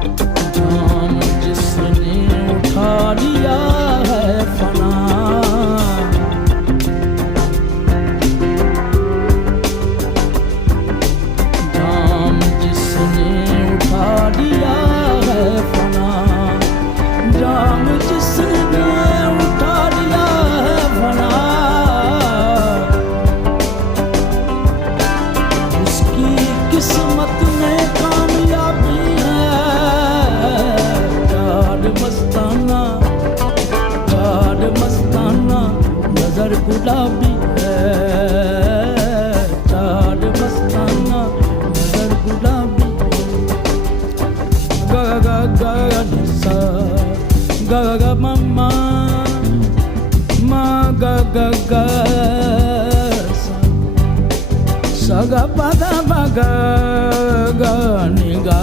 जाम जिसने उठा लिया है फना, जाम जिसने उठा लिया है फना, जाम जिसने उठा लिया है फना, उसकी किस्मत में कामयाबी है। याद मस्ताना, याद मस्ताना, नजर गुलाबी है। याद मस्ताना, नजर गुलाबी है। गा गा गा सा, गा गा मम्मा, मा गा गा गा सा, सा गा पा गा मा गा गा नि गा।